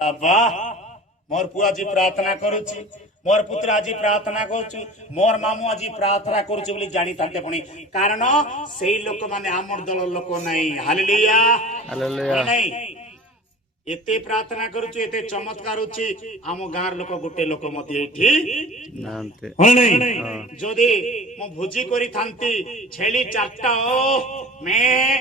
बाबा मोर पुआ जी प्रार्थना करुची मोर पुत्र आज प्रार्थना करुची मोर मामू आज प्रार्थना करुची बोली जानी तांते पुणी कारण सेई लोक माने आमर दल लोक नहीं। हालेलुया हालेलुया नहीं एते प्रार्थना करुची एते चमत्कार होची आम गाँर लोक गोटे लोक मते एठी नांते हो नहीं जदि मो भोजी करी थांती छेली चारटा मैं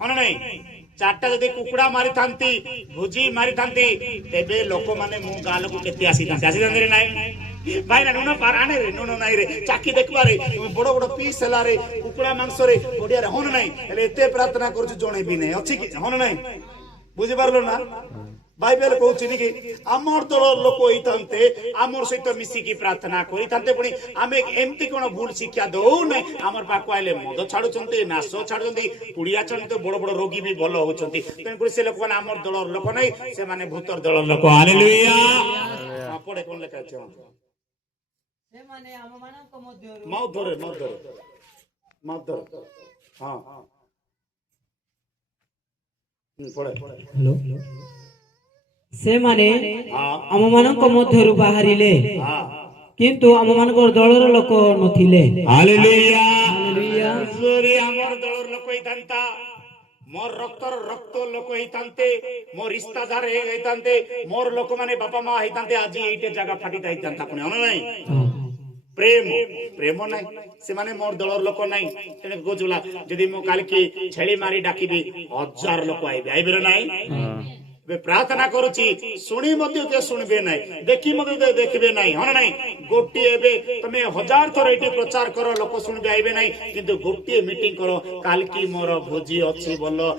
हो नहीं चारटा जदि कुकुड़ा मारी थांती भोजी मारी थांती तेबे लोक माने मो गाँ लोक केते आसी थांते नहीं भाई ना नुन पाराने रे नुन नाई रे चाकी देखबा रे बड़ बड़ पीस हला रे कुकुड़ा मांस रे ओडिया रे होन नहीं हेले एते प्रार्थना करछु जणे भी नहीं अछि कि होन नहीं बुझी पारलो ना बाइबल कहउछि नि कि आमर दल लोक होइतांते आमर सहित मिसिकी प्रार्थना करितांते पुणी आमे एमती कोन भूल शिक्षा दउ नै आमर पाको आइले मद छाडुचंती नाश छाडुचंती पुड़िया चंती बड़ बड़ रोगी भी भलो होचंती तेन पर से लोक माने आमर दल लोक नै से माने भूतर दल लोक। हालेलुया आपड़े कोन लेखा छै से माने आम मानक मध्यरु मौत धरे हां पड़े हेलो से माने आम मानक मध्यरु बाहरिले किंतु आम मानक दलर लोक नथिले। हालेलुया हालेलुया जोरी आमर दलर लोक होइतांता मोर रक्तर रक्त लोक होइतांते मोर रिश्तादार होइतांते मोर लोक माने बापा मां होइतांते आज एटे जगह फाटी जाइतांता पुणी होना नहीं प्रेम प्रेम नहीं से माने मोर दलर लोक नहीं तेने गोजुला जदी मो काल की छेली मारी डाकिबी 1000 लोक आइबे आइबे नहीं बे प्रार्थना करूची सुनी मध्य के सुनबे नहीं देखी मध्य देखबे नहीं होना नहीं गोटी एबे तमे 1000 थर एटी प्रचार करो लोक सुनबे आइबे नहीं किंतु गोटी मीटिंग करो काल की मोर भोजी अछि बोलो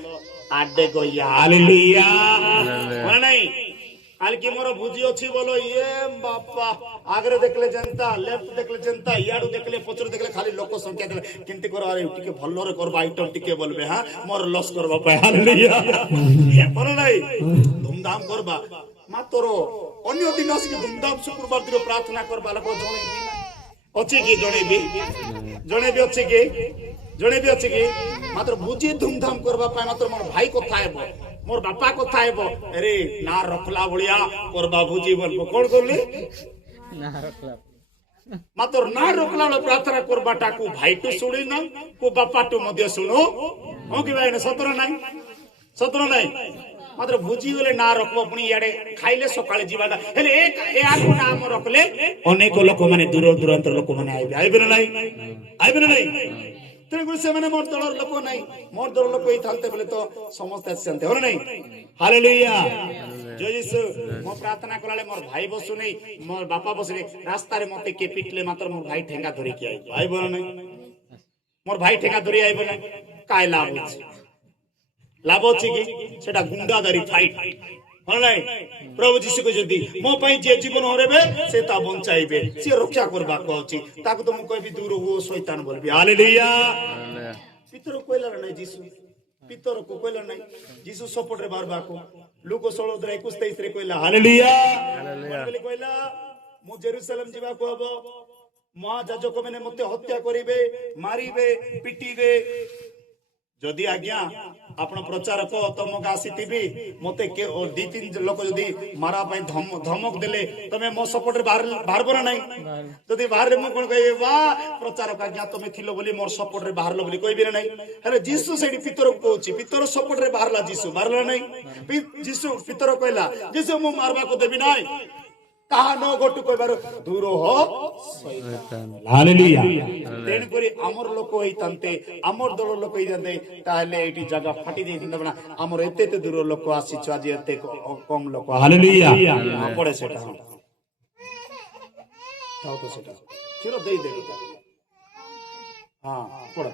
आडे गया। हालेलुया होना नहीं काल की मोर भोजी अछि बोलो ये बापा आगरे देखले जनता लेफ्ट देखले जनता याडू देखले पछर देखले खाली लोक संख्या देखले किंतु करो अरे टिके भल्लो रे करबा आइटम टिके बोलबे हां मोर लॉस करबा पाए। हालेलुया बोलो नहीं धूमधाम करबा मातरो अन्य दिन आसी धूमधाम शुक्रवार दिन प्रार्थना करबा लोक जणे भी अछि कि जणे भी अछि कि मात्र भोजी धूमधाम करबा पाए मात्र मोर भाई कथा हेबो मोर बापा कथा हेबो अरे ना रखला बलिया करबा भोजी बोलबो कोन करली ना रखला मात्र ना रखला प्रार्थना करबाटा को भाई तो सुनी ना को बापा तो मध्य सुनो हो कि भाई सतर नहीं मात्र भोजी गले ना रखबो पुणी याडे खाइले सकाळे जीवाटा हेले एक ए आको नाम रखले अनेक लोक माने दूर दूरांतर लोक माने आइबे नहीं तेणुकर से माने मोर दलर लोक नहीं मोर दलर लोक थालते बोले तो समस्त आसते हो नहीं। हालेलुया जय यीशु मो प्रार्थना कराले मोर भाई बसु नहीं मोर बापा बसु नहीं रास्ता रे मते के पिटले मात्र मोर भाई ठेंगा धरि के आई बोल नहीं मोर भाई ठेंगा धरि आइबो नहीं काय लाभ अछि कि सेटा गुंडादारी फाइट हो नहीं प्रभु जीशु को जदी मो पई जे जीवन हरेबे से ता बंचाइबे से रक्षा करबा को अछि ताको तो मु कहबी दूर हो शैतान बोलबी। हालेलुया पितर कोइला नहीं जीशु पितर को कोइला नहीं जीशु सपोर्ट रे बारबा को लुको 16:21-23 रे कोइला। हालेलुया बोले कोइला मु जेरूशलेम जीवा को हबो महायाजक माने मते हत्या करिवे मारिबे पिटीबे जदि आज्ञा आपण प्रचार को तमक आसीथिबी मते के दी तीन लोक जदि मारा पई धमक देले तमे मो सपोर्ट रे बाहर बना नहीं जदि बाहर रे मु कोन कहबे वाह प्रचार का आज्ञा तमे थिलो बोली मोर सपोर्ट रे बाहर लो बोली कहबे नहीं अरे जीसु सेडी पितर को कहउची पितर सपोर्ट रे बाहरला जीसु बाहरला नहीं जीसु पितर कहला जीसु मु मारबा को देबी नहीं कहा न गोटू कहबार दूर हो शैतान। हालेलुया तेन करी हमर लोक होइतांते हमर दल लोक होइतांते ताले एटी जगह फाटी देथिन बना हमर एते एते दूर लोक आसी छ आज एते कम लोक। हालेलुया पड़े सेटा ताऊ तो सेटा चिरो देई देबी हां पड़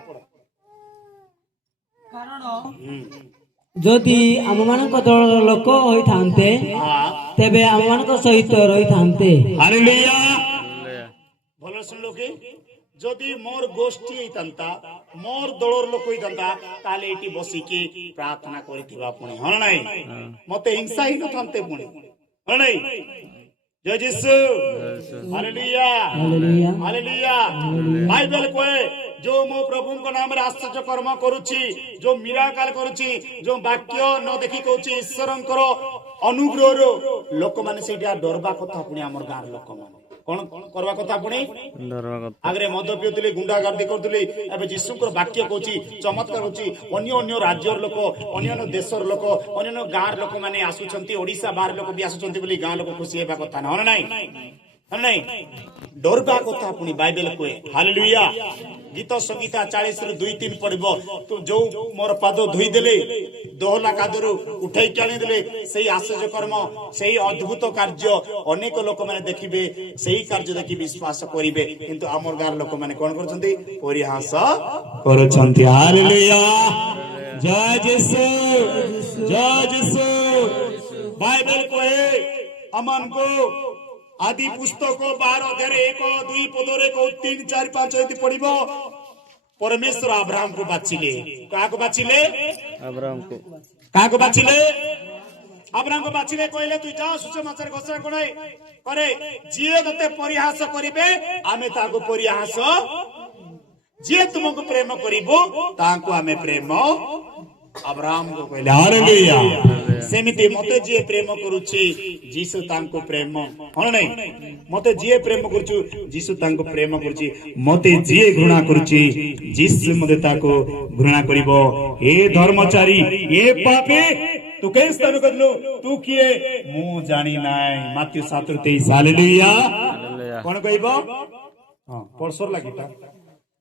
कारण जदि आम मानक दल लोक होइथांते तेबे आम मानक सहित रहिथांते। हालेलुया भलो सुनलो कि जदि मोर गोष्ठी होइतांता मोर दलर लोक होइतांता ताले एटी बसी की प्रार्थना करिथिबा पुणी हो नहीं मते हिंसा ही न थांते पुणी हो नहीं जय यीशु। हालेलुया हालेलुया बाइबल कोए जो मो प्रभु को नाम रे आश्चर्य कर्म करूची जो मिराकल करूची जो वाक्य न देखि कहूची ईश्वरंकर ଅନୁଗ୍ରହର ଲୋକମାନେ ସେଇଟା ଡରବା କଥା ପୁଣି ଆମର ଗାଁର ଲୋକମାନେ କଣ କରିବା କଥା ପୁଣି ଡରବା କଥା ଆଗରେ ମଦ ପିଉଥିଲେ ଗୁଣ୍ଡାଗର୍ଦି କରୁଥିଲେ ଏବେ ଯୀଶୁଙ୍କର ବାକ୍ୟ କହୁଛି ଚମତ୍କାର ହଉଛି ଅନ୍ୟ ଅନ୍ୟ ରାଜ୍ୟର ଲୋକ ଅନ୍ୟାନ୍ୟ ଦେଶର ଲୋକ ଅନ୍ୟାନ୍ୟ ଗାଁର ଲୋକମାନେ ଆସୁଛନ୍ତି ଓଡିଶା ବାହାର ଲୋକ ବି ଆସୁଛନ୍ତି ବୋଲି ଗାଁ ଲୋକ ଖୁସି ହେବା କଥା ନା ନାଇଁ ନାଇଁ ଡରବା କଥା ପୁଣି ବାଇବେଲ କୁହେ ହାଲେଲୁୟା ଗୀତ ସଂଗୀତା 40 ରୁ 2-3 ପଢିବ ତୁ ଯୋଉ ମୋର ପାଦ ଧୋଇ ଦେଲେ ଦୋହଲା କାଦରୁ ଉଠେଇକି ଆଣିଦେଲେ ସେଇ ଆଶ୍ଚର୍ଯ୍ୟ କର୍ମ ସେଇ ଅଦ୍ଭୁତ କାର୍ଯ୍ୟ ଅନେକ ଲୋକମାନେ ଦେଖିବେ ସେଇ କାର୍ଯ୍ୟ ଦେଖି ବିଶ୍ୱାସ କରିବେ କିନ୍ତୁ ଆମର ଗାଁର ଲୋକମାନେ କଣ କରୁଛନ୍ତି ପରିହାସ କରୁଛନ୍ତି ହାଲେଲୁୟା ଜୟ ଯୀଶୁ ଜୟ ଯୀଶୁ ବାଇବେଲ କହେ ଆମମାନଙ୍କୁ आदि पुस्तक 12:1-2 पदरे 3-4-5 यदि पढ़िब परमेश्वर अब्राहम को बाछिले काको बाछिले अब्राहम को काको बाछिले अब्राहम को बाछिले कहले तू जा सुसमाचार घोषणा करे जिए तते परिहास करिवे आमे ताको परिहास जे तुमको प्रेम करिवो ताको आमे प्रेम अब्राहम को कहले हालेलुया सेमिति मते जे प्रेम करूची जीसु तांको प्रेम हन नै मते जे प्रेम करूछु जीसु तांको प्रेम करूची मते जे घृणा करूची जीसु मते ताको घृणा करिवो हे धर्मचारी हे पापी तू के स्थान करलो तू किए मु जानि नाय माथ्यू 7:23 हालेलुया कोन कहइबो हां पढ़सर लागिता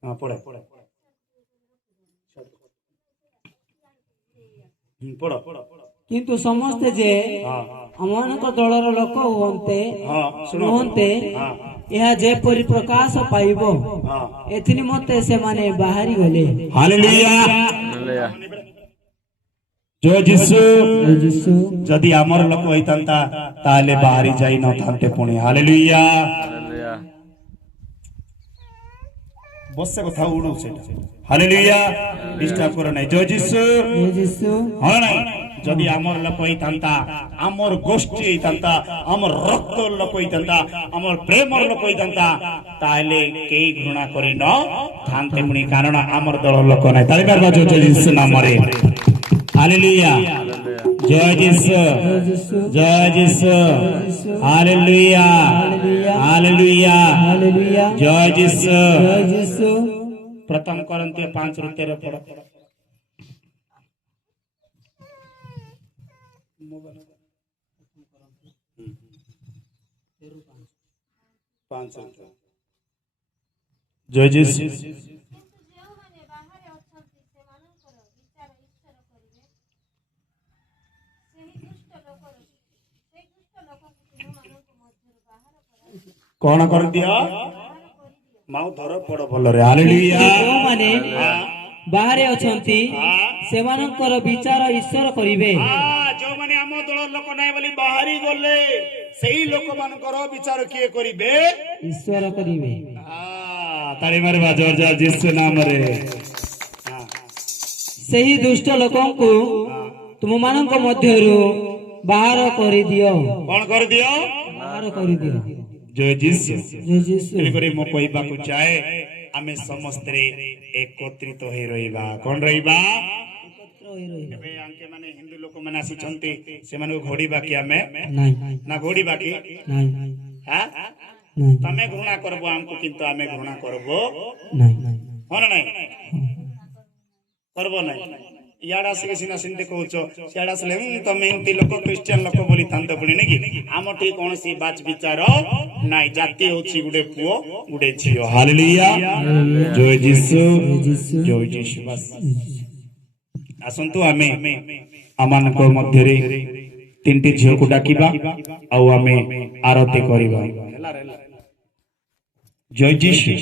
हां पढ़े पढ़ो କିନ୍ତୁ ସମସ୍ତେ ଯେ ଆମମାନଙ୍କ ଦଳର ଲୋକ ହୁଅନ୍ତେ ଏହା ଯେପରି ପ୍ରକାଶ ପାଇବ ଏଥି ନିମନ୍ତେ ସେମାନେ ବାହାରି ଗଲେ ହାଲେଲୁୟା हालेलुया ଜୟ ଯୀଶୁ ଯଦି ଆମର ଲୋକ ହେଇଥାନ୍ତା ତାହେଲେ ବାହାରି ଯାଇ ନଥାନ୍ତେ ପୁଣି ହାଲେଲୁୟା हालेलुया ବସେ କଥା ଉଡୁ ସେଟା ହାଲେଲୁୟା ଡିଷ୍ଟର୍ବ କର ନାହିଁ ଜୟ ଯୀଶୁ ହଁ ନାହିଁ ଯଦି ଆମର ଲୋକ ହେଇଥାନ୍ତା ଆମର ଗୋଷ୍ଠୀ ହେଇଥାନ୍ତା ଆମର ରକ୍ତ ଲୋକ ହେଇଥାନ୍ତା ଆମର ପ୍ରେମର ଲୋକ ହେଇଥାନ୍ତା ତାହେଲେ କେହି ଘୃଣା କରି ନ ଥାନ୍ତେ ପୁଣି କାରଣ ଆମର ଦଳ ଲୋକ ନାହିଁ ତାଳି ମାରିବା ଜୟ ଯୀଶୁ ନାମରେ ହାଲେଲୁୟା ଜୟ ଯୀଶୁ ହାଲେଲୁୟା ହାଲେଲୁୟା ଜୟ ଯୀଶୁ प्रथम कोरिन्थियों 5:13 पढ़ो 5 जय यीशु कौन कर दिया माउ धर पड़ भलरे हालेलुया ଯୋଉମାନେ ବାହାରେ ଅଛନ୍ତି ସେମାନଙ୍କର ବିଚାର ଈଶ୍ୱର କରିବେ जो माने हम दल लोक नाही बोली बाहरी गले सेही लोक मानकर विचार किए करिवे ଈଶ୍ୱର କରିବେ ताली मारबा जोर जोर यीशु नाम रे ସେହି ଦୁଷ୍ଟ ଲୋକଙ୍କୁ ତୁମମାନଙ୍କ ମଧ୍ୟରୁ ବାହାର କରିଦିଅ कौन कर दियो ବାହାର କରିଦିଅ जय यीशु ଜୟ ଯୀଶୁ तेणुकरी मो कहबा को चाहे आमे समस्त रे एकत्रित होई रहिबा कोन रहिबा एबे आंके माने हिंदू लोक माने आसी छंती से माने घोड़ी बाकी आमे ନାଇଁ ना घोड़ी बाकी ନାଇଁ हां ନାଇଁ तमे घृणा करबो हमको किंतु आमे घृणा करबो ନାଇଁ ନାଇଁ हो ना नहीं करबो नहीं याडा से सिना सिंदे कहउचो सियाडा से तमे इंती लोक क्रिश्चियन लोक बोली थांत पुणी नै कि आम ठीक कोनसी बात विचार नाही जाति होची गुडे पुओ गुडे झियो हालेलुया जय यीशु जय यीशु बस आसंतु आमे अमान को मध्य रे तीनटी झियो को डाकिबा आ आमे आरती करिबा जय यीशु।